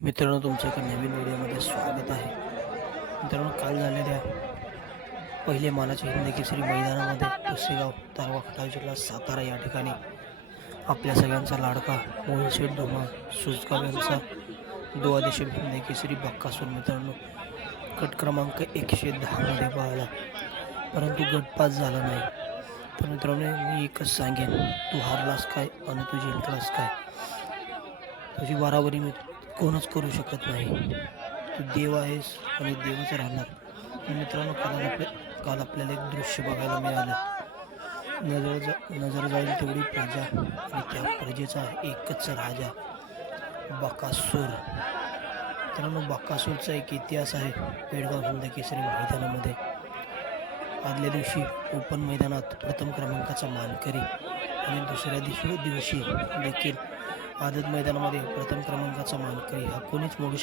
मित्रांनो, तुमचं एका नवीन व्हिडिओमध्ये स्वागत आहे. मित्रांनो, काल झालेल्या पहिले मानाच्या हिंद केसरी मैदानामध्ये पुसेगाव तालुका खटाव जिल्हा सातारा या ठिकाणी आपल्या सगळ्यांचा लाडका मोहित धुमा सुजगाव यांचा द्वादशी हिंद केसरी बक्कासूर मित्रांनो गट क्रमांक 110 मध्ये पळाला, परंतु गट पास झाला नाही. तर मित्रांनो, मी एकच सांगेन, तू हारलास काय आणि तू जिंकलास काय, तुझी बराबरी मी कोणच करू शकत नाही. तू देव आहेस आणि देवच राहणार. तर मित्रांनो, काल आपल्याला एक दृश्य बघायला मिळालं. नजर जाईल तेवढी प्रजा आणि त्या प्रजेचा एकच राजा बकासूर. मित्रांनो, बकासूरचा एक इतिहास आहे पेडगाव हिंद केसरी मैदानामध्ये. आदल्या दिवशी ओपन मैदानात प्रथम क्रमांकाचा मानकरी आणि दुसऱ्या दिवशी देखील आदत मैदानामध्ये प्रथम क्रमांकाचा मानकरी हा कोणीच मोडू